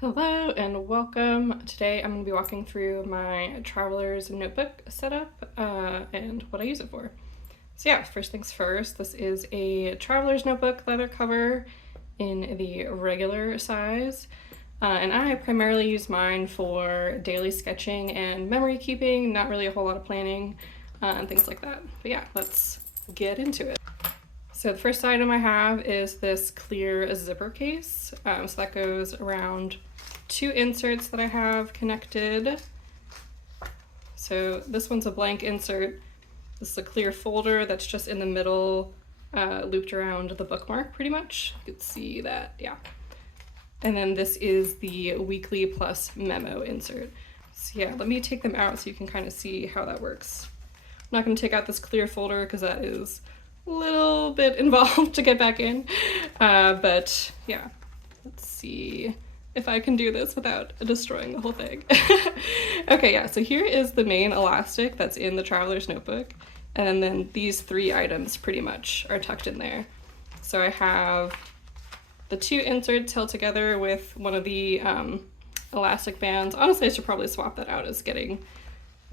Hello and welcome. Today I'm going to be walking through my traveler's notebook setup and what I use it for. So yeah, first things first, this is a traveler's notebook leather cover in the regular size. And I primarily use mine for daily sketching and memory keeping, not really a whole lot of planning and things like that. But yeah, let's get into it. So the first item I have is this clear zipper case. So that goes around two inserts that I have connected. So this one's a blank insert. This is a clear folder that's just in the middle, looped around the bookmark pretty much. You can see that, yeah. And then this is the weekly plus memo insert. So yeah, let me take them out so you can kind of see how that works. I'm not going to take out this clear folder because that is a little bit involved to get back in. But yeah, let's see if I can do this without destroying the whole thing. Okay, yeah, so here is the main elastic that's in the traveler's notebook. And then these three items pretty much are tucked in there. So I have the two inserts held together with one of the elastic bands. Honestly, I should probably swap that out. I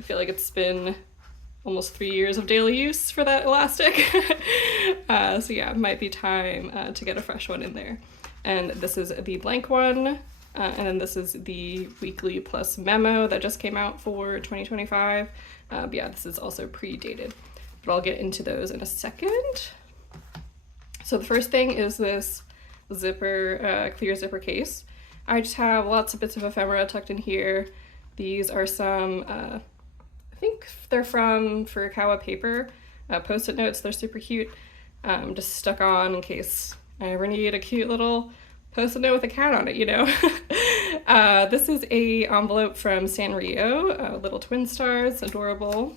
feel like it's been almost 3 years of daily use for that elastic. So yeah, it might be time to get a fresh one in there. And this is the blank one. And then this is the weekly plus memo that just came out for 2025. But yeah, this is also pre-dated, but I'll get into those in a second. So the first thing is this zipper, clear zipper case. I just have lots of bits of ephemera tucked in here. These are some, I think they're from Furukawa paper, post-it notes. They're super cute. Just stuck on in case I ever need a cute little post-it note with a cat on it, you know. This is a envelope from Sanrio, little twin stars, adorable.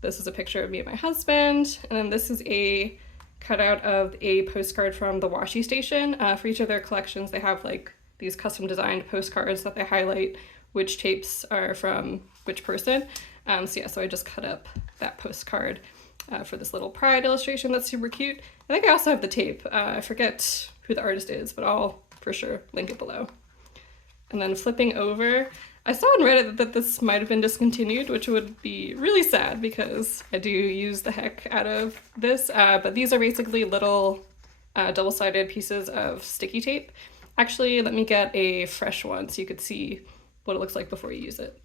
This is a picture of me and my husband, and then this is a cutout of a postcard from the washi station. For each of their collections, they have like these custom designed postcards that they highlight which tapes are from which person. So yeah, so I just cut up that postcard for this little pride illustration that's super cute. I think I also have the tape. I forget who the artist is, but I'll for sure link it below. And then flipping over, I saw on Reddit that this might have been discontinued, which would be really sad because I do use the heck out of this. But these are basically little double-sided pieces of sticky tape. Actually, let me get a fresh one so you could see what it looks like before you use it.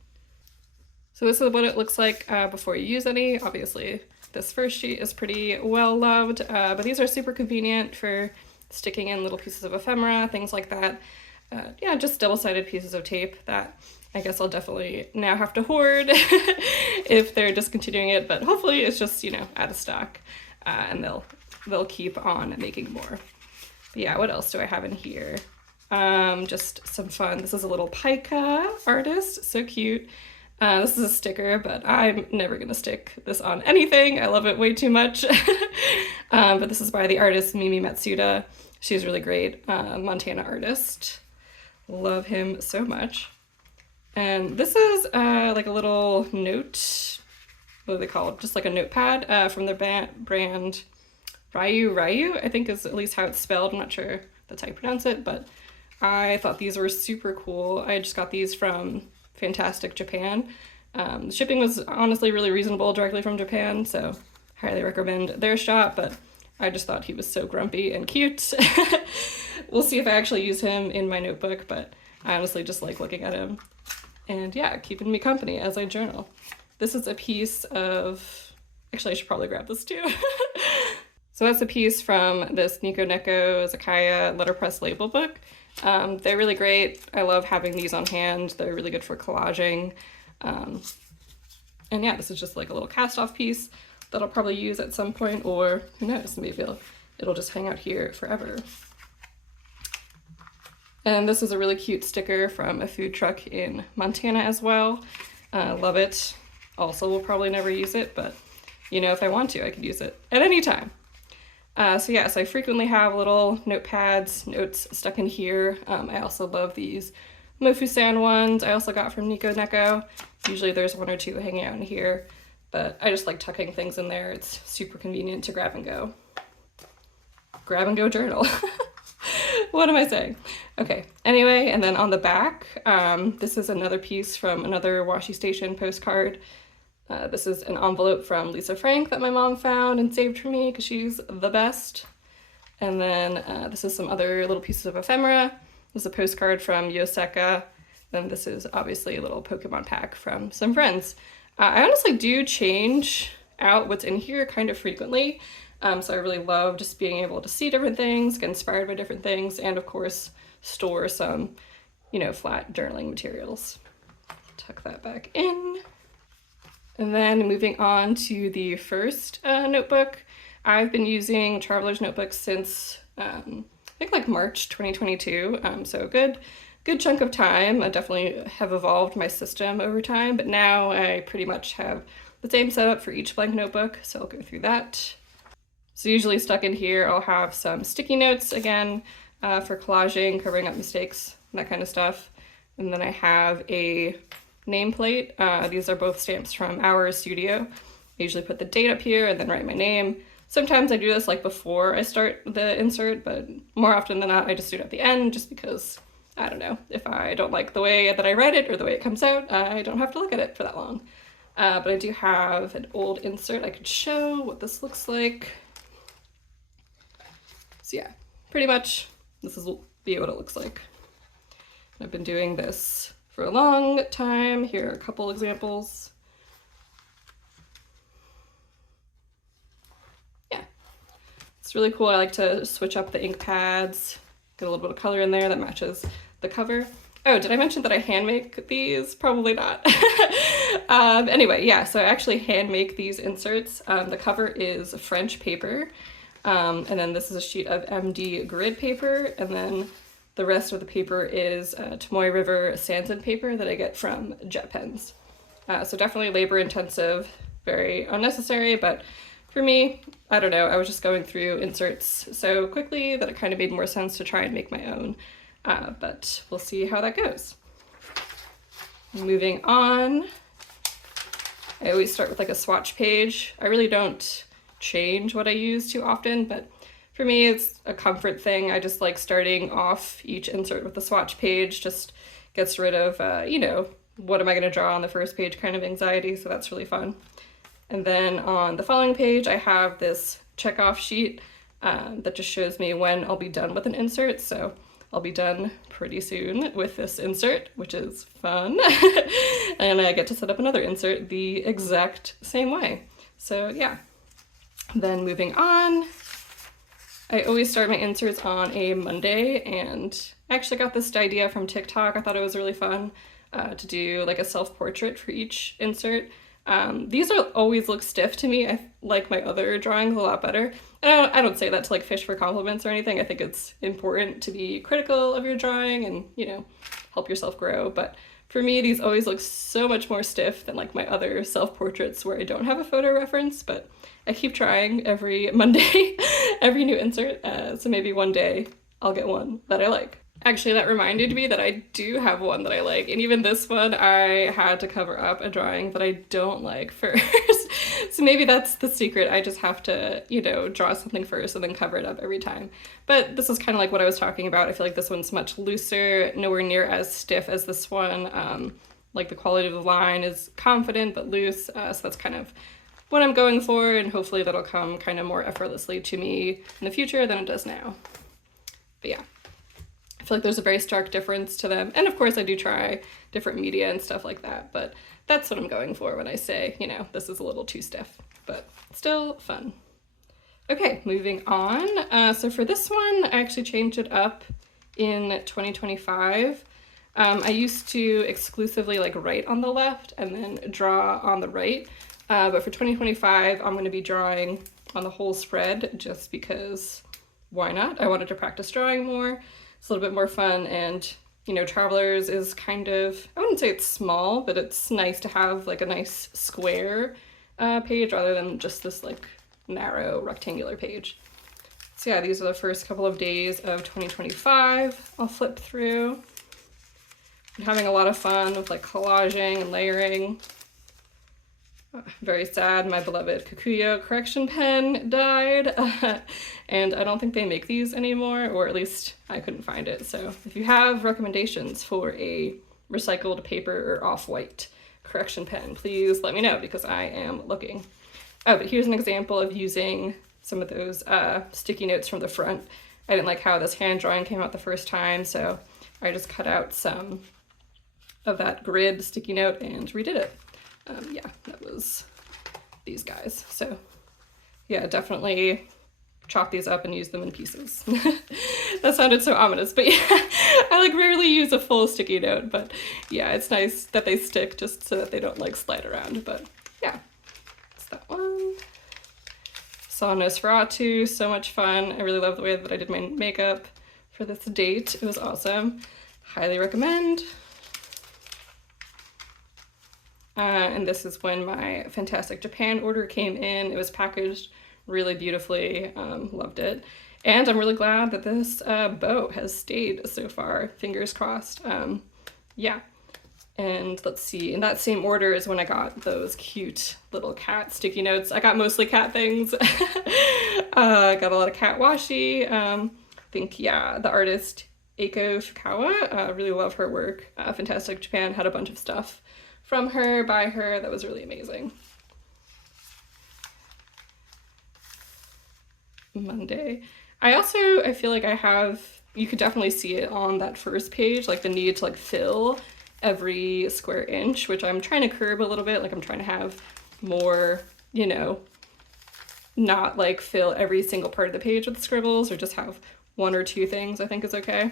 So this is what it looks like before you use any. Obviously, this first sheet is pretty well loved, but these are super convenient for sticking in little pieces of ephemera, things like that. Yeah, just double-sided pieces of tape that I guess I'll definitely now have to hoard if they're discontinuing it, but hopefully it's just, you know, out of stock, and they'll keep on making more. But yeah, what else do I have in here? Just some fun. This is a little pica artist, so cute. This is a sticker, but I'm never gonna stick this on anything. I love it way too much. But this is by the artist Mimi Matsuda. She's really great, Montana artist. Love him so much. And this is like a little note, what are they called? Just like a notepad from their brand Ryu, I think is at least how it's spelled. I'm not sure that's how you pronounce it, but I thought these were super cool. I just got these from Fantastic Japan. Shipping was honestly really reasonable directly from Japan, so highly recommend their shop, but I just thought he was so grumpy and cute. We'll see if I actually use him in my notebook, but I honestly just like looking at him. And yeah, keeping me company as I journal. This is a piece of, actually I should probably grab this too. So that's a piece from this Nico Neko Zakaya letterpress label book. They're really great. I love having these on hand. They're really good for collaging. And yeah, this is just like a little cast-off piece that I'll probably use at some point, or who knows, maybe it'll just hang out here forever. And this is a really cute sticker from a food truck in Montana as well. Love it. Also, will probably never use it, but you know, if I want to, I could use it at any time. So yes, I frequently have little notepads, notes stuck in here. I also love these Mofusan ones I also got from Nico Neko. Usually there's one or two hanging out in here, but I just like tucking things in there. It's super convenient to grab and go. Grab and go journal. What am I saying? Okay, anyway, and then on the back, this is another piece from another washi station postcard. This is an envelope from Lisa Frank that my mom found and saved for me because she's the best. And then this is some other little pieces of ephemera. This is a postcard from Yoseka. Then this is obviously a little Pokemon pack from some friends. I honestly do change out what's in here kind of frequently. So I really love just being able to see different things, get inspired by different things, and of course store some, flat journaling materials. Tuck that back in. And then moving on to the first notebook. I've been using Traveler's Notebooks since I think like March 2022, so good chunk of time. I definitely have evolved my system over time, but now I pretty much have the same setup for each blank notebook, so I'll go through that. So usually stuck in here I'll have some sticky notes again for collaging, covering up mistakes, that kind of stuff. And then I have a nameplate. These are both stamps from Our Studio. I usually put the date up here and then write my name. Sometimes I do this like before I start the insert, but more often than not I just do it at the end just because, I don't know, if I don't like the way that I write it or the way it comes out, I don't have to look at it for that long. But I do have an old insert I could show what this looks like. So yeah, pretty much this will be what it looks like. I've been doing this for a long time. Here are a couple examples. Yeah, it's really cool. I like to switch up the ink pads, get a little bit of color in there that matches the cover. Oh, did I mention that I hand make these? Probably not. Anyway, yeah, so I actually hand make these inserts. The cover is French paper. And then this is a sheet of MD grid paper, and then the rest of the paper is Tomoe River Sanson paper that I get from Jet Pens. So definitely labor intensive, very unnecessary, but for me, I don't know, I was just going through inserts so quickly that it kind of made more sense to try and make my own, but we'll see how that goes. Moving on, I always start with like a swatch page. I really don't change what I use too often, but for me it's a comfort thing. I just like starting off each insert with the swatch page, just gets rid of what am I going to draw on the first page kind of anxiety, so that's really fun. And then on the following page I have this checkoff sheet that just shows me when I'll be done with an insert, so I'll be done pretty soon with this insert, which is fun. And I get to set up another insert the exact same way, so yeah. Then moving on, I always start my inserts on a Monday, and I actually got this idea from TikTok. I thought it was really fun to do like a self-portrait for each insert. These always look stiff to me. I like my other drawings a lot better. And I don't say that to like fish for compliments or anything. I think it's important to be critical of your drawing and, help yourself grow. But for me, these always look so much more stiff than like my other self-portraits where I don't have a photo reference, but I keep trying every Monday, every new insert, so maybe one day I'll get one that I like. Actually, that reminded me that I do have one that I like, and even this one I had to cover up a drawing that I don't like first. So maybe that's the secret. I just have to, draw something first and then cover it up every time. But this is kind of like what I was talking about. I feel like this one's much looser, nowhere near as stiff as this one. Like the quality of the line is confident but loose, so that's kind of what I'm going for, and hopefully that'll come kind of more effortlessly to me in the future than it does now. But yeah, I feel like there's a very stark difference to them, and of course I do try different media and stuff like that, but that's what I'm going for when I say, this is a little too stiff, but still fun. Okay, moving on. So for this one, I actually changed it up in 2025. I used to exclusively like write on the left and then draw on the right. But for 2025, I'm going to be drawing on the whole spread just because why not? I wanted to practice drawing more. It's a little bit more fun, and Travelers is kind of, I wouldn't say it's small, but it's nice to have like a nice square page rather than just this like narrow rectangular page. So yeah, these are the first couple of days of 2025. I'll flip through. I'm having a lot of fun with like collaging and layering. Very sad, my beloved Kikuyo correction pen died, and I don't think they make these anymore, or at least I couldn't find it. So if you have recommendations for a recycled paper or off-white correction pen, please let me know because I am looking. Oh, but here's an example of using some of those sticky notes from the front. I didn't like how this hand drawing came out the first time, so I just cut out some of that grid sticky note and redid it. Yeah, that was these guys. So yeah, definitely chop these up and use them in pieces. That sounded so ominous, but yeah, I like rarely use a full sticky note, but yeah, it's nice that they stick just so that they don't like slide around, but yeah, it's that one. Saw Nosferatu, so much fun. I really love the way that I did my makeup for this date. It was awesome. Highly recommend. And this is when my Fantastic Japan order came in. It was packaged really beautifully. Loved it. And I'm really glad that this bow has stayed so far. Fingers crossed. Yeah. And let's see, in that same order is when I got those cute little cat sticky notes. I got mostly cat things. I got a lot of cat washi. I think, yeah, the artist Eiko Fukawa, really love her work. Fantastic Japan had a bunch of stuff from her, by her, that was really amazing. Monday. I feel like I have, you could definitely see it on that first page, like the need to like fill every square inch, which I'm trying to curb a little bit. Like I'm trying to have more, you know, not like fill every single part of the page with scribbles, or just have one or two things I think is okay.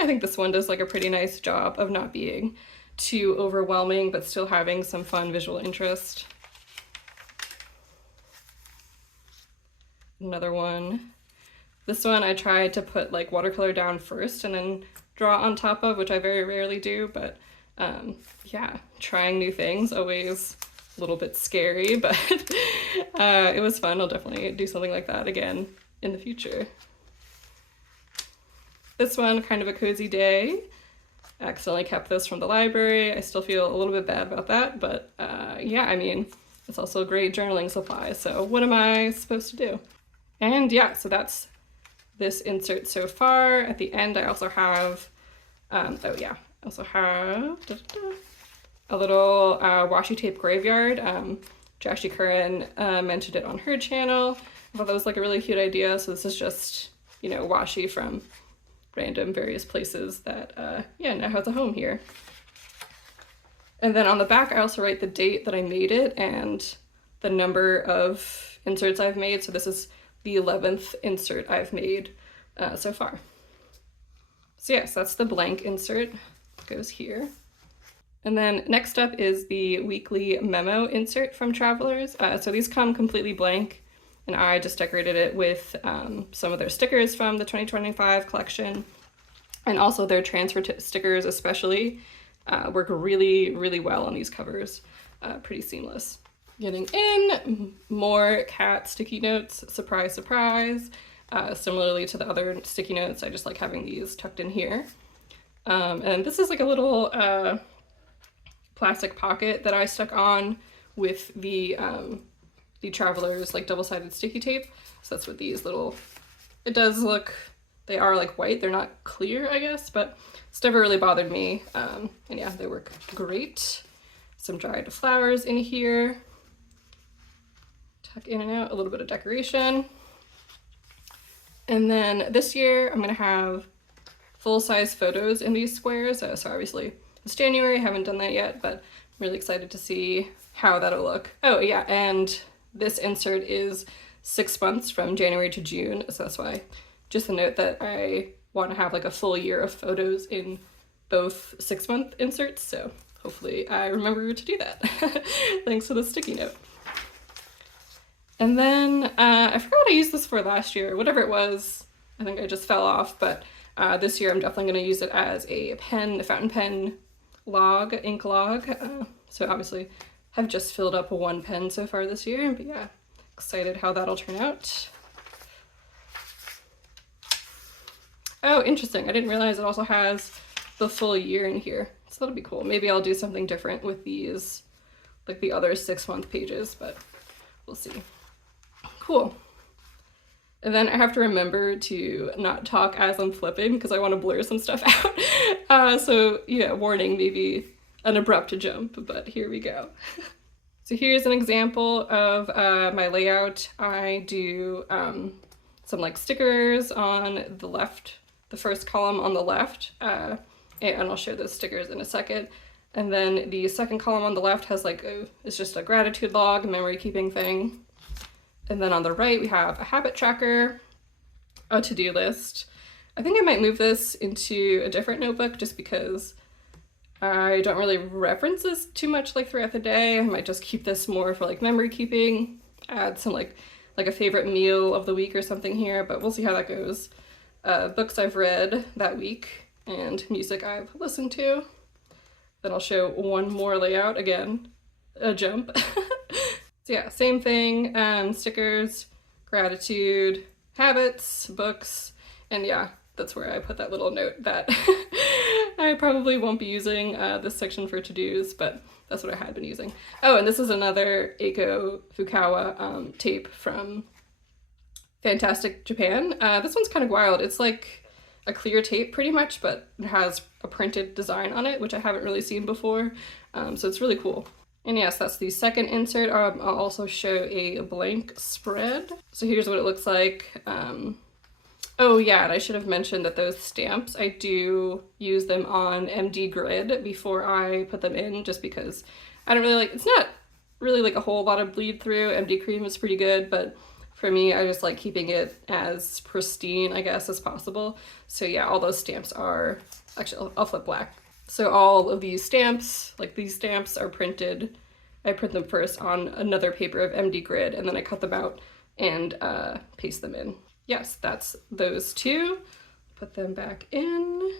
I think this one does like a pretty nice job of not being too overwhelming, but still having some fun visual interest. Another one. This one I tried to put like watercolor down first and then draw on top of, which I very rarely do, but yeah, trying new things, always a little bit scary, but it was fun. I'll definitely do something like that again in the future. This one, kind of a cozy day. I accidentally kept this from the library. I still feel a little bit bad about that, but yeah, I mean, it's also a great journaling supply, so what am I supposed to do? And yeah, so that's this insert so far. At the end, I also have, oh yeah, I also have a little washi tape graveyard. Jashi Curran mentioned it on her channel. I thought that was like a really cute idea, so this is just, you know, washi from random various places that, yeah, now has a home here. And then on the back, I also write the date that I made it and the number of inserts I've made. So this is the 11th insert I've made so far. So yes, that's the blank insert. It goes here. And then next up is the weekly memo insert from Travelers. So these come completely blank, and I just decorated it with some of their stickers from the 2025 collection, and also their transfer stickers especially work really, really well on these covers. Pretty seamless. Getting in more cat sticky notes, surprise, surprise. Similarly to the other sticky notes, I just like having these tucked in here. And this is like a little plastic pocket that I stuck on with the Travelers like double-sided sticky tape. So that's what these little, it does look, they are like white, they're not clear, I guess, but it's never really bothered me. And yeah, they work great. Some dried flowers in here. Tuck in and out, a little bit of decoration. And then this year I'm gonna have full-size photos in these squares. So obviously it's January, I haven't done that yet, but I'm really excited to see how that'll look. Oh yeah, and this insert is 6 months from January to June, so that's why just a note that I want to have like a full year of photos in both 6-month inserts, so hopefully I remember to do that. Thanks for the sticky note. And then I forgot what I used this for last year, whatever it was. I think I just fell off, but this year I'm definitely going to use it as a pen, a fountain pen log, ink log. So obviously have just filled up one pen so far this year, but yeah, excited how that'll turn out. Oh, interesting. I didn't realize it also has the full year in here. So that'll be cool. Maybe I'll do something different with these, like the other 6-month pages, but we'll see. Cool. And then I have to remember to not talk as I'm flipping because I want to blur some stuff out. So yeah, warning, maybe an abrupt jump, but here we go. So here's an example of my layout. I do some like stickers on the left, the first column on the left, and I'll show those stickers in a second. And then the second column on the left has like it's just a gratitude log, memory keeping thing. And then on the right, we have a habit tracker, a to-do list. I think I might move this into a different notebook just because I don't really reference this too much like throughout the day. I might just keep this more for like memory keeping, add some like a favorite meal of the week or something here, but we'll see how that goes. Books I've read that week and music I've listened to. Then I'll show one more layout, again, a jump. So yeah, same thing, stickers, gratitude, habits, books, and yeah, that's where I put that little note that I probably won't be using this section for to-dos, but that's what I had been using. Oh, and this is another Eiko Fukawa tape from Fantastic Japan. This one's kind of wild. It's like a clear tape pretty much, but it has a printed design on it, which I haven't really seen before, so it's really cool. And yes, that's the second insert. I'll also show a blank spread. So here's what it looks like. Oh yeah, and I should have mentioned that those stamps, I do use them on MD Grid before I put them in, just because I don't really like, it's not really like a whole lot of bleed through. MD Cream is pretty good, but for me, I just like keeping it as pristine, I guess, as possible. So yeah, all those stamps are, actually, I'll flip black. So all of these stamps, like these stamps are printed. I print them first on another paper of MD Grid, and then I cut them out and paste them in. Yes, that's those two. Put them back in.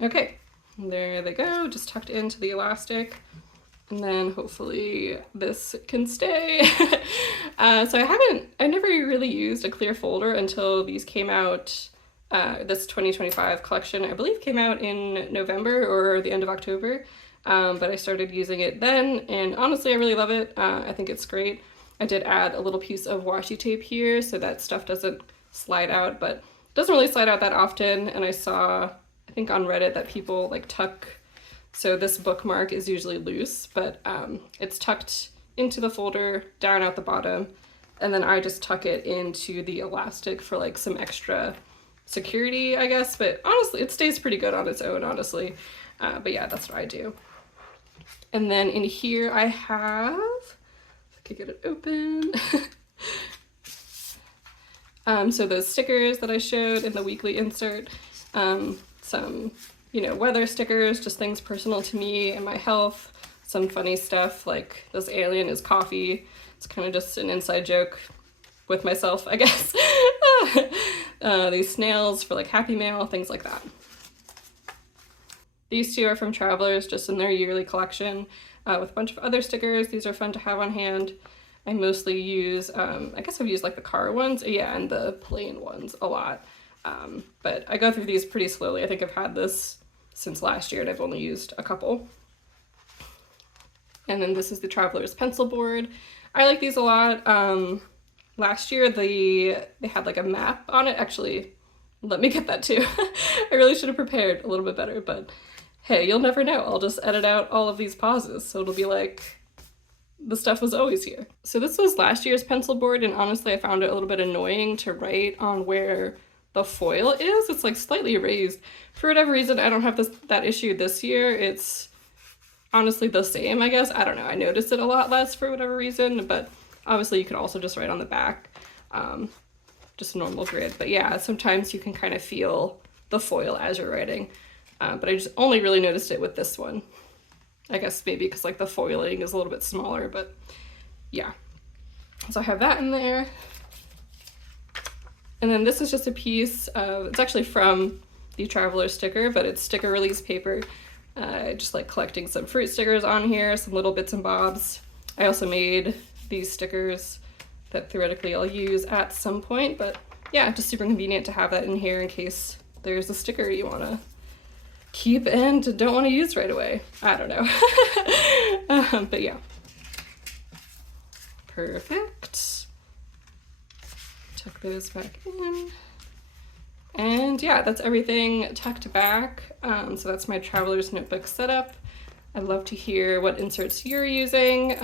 Okay, there they go, just tucked into the elastic. And then hopefully this can stay. So I never really used a clear folder until these came out. This 2025 collection, I believe, came out in November or the end of October. But I started using it then, and honestly, I really love it. I think it's great. I did add a little piece of washi tape here so that stuff doesn't slide out, but it doesn't really slide out that often. And I saw, I think on Reddit, that people like tuck. So this bookmark is usually loose, but it's tucked into the folder, down at the bottom, and then I just tuck it into the elastic for like some extra security, I guess, but honestly, it stays pretty good on its own, honestly. But yeah, that's what I do. And then in here I have, if I could get it open, so those stickers that I showed in the weekly insert, some weather stickers, just things personal to me and my health, some funny stuff like this alien is coffee. It's kind of just an inside joke with myself, I guess. These snails for like Happy Mail, things like that. These two are from Travelers, just in their yearly collection, with a bunch of other stickers. These are fun to have on hand. I mostly use, I guess I've used like the car ones, yeah, and the plain ones a lot. But I go through these pretty slowly. I think I've had this since last year and I've only used a couple. And then this is the Traveler's pencil board. I like these a lot. Last year they had like a map on it. Actually, let me get that too. I really should have prepared a little bit better, but hey, you'll never know. I'll just edit out all of these pauses, so it'll be like the stuff was always here. So this was last year's pencil board, and honestly I found it a little bit annoying to write on where the foil is. It's like slightly raised. For whatever reason, I don't have that issue this year. It's honestly the same, I guess. I don't know. I noticed it a lot less for whatever reason, but obviously you can also just write on the back, just a normal grid. But yeah, sometimes you can kind of feel the foil as you're writing. But I just only really noticed it with this one. I guess maybe because like the foiling is a little bit smaller, but yeah. So I have that in there. And then this is just a piece of, it's actually from the Traveler sticker, but it's sticker release paper. Just like collecting some fruit stickers on here, some little bits and bobs. I also made these stickers that theoretically I'll use at some point, but yeah, just super convenient to have that in here in case there's a sticker you want to keep and don't want to use right away. I don't know. But yeah. Perfect. Tuck those back in. And yeah, that's everything tucked back. So that's my traveler's notebook setup. I'd love to hear what inserts you're using,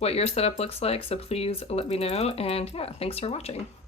what your setup looks like, so please let me know. And yeah, thanks for watching.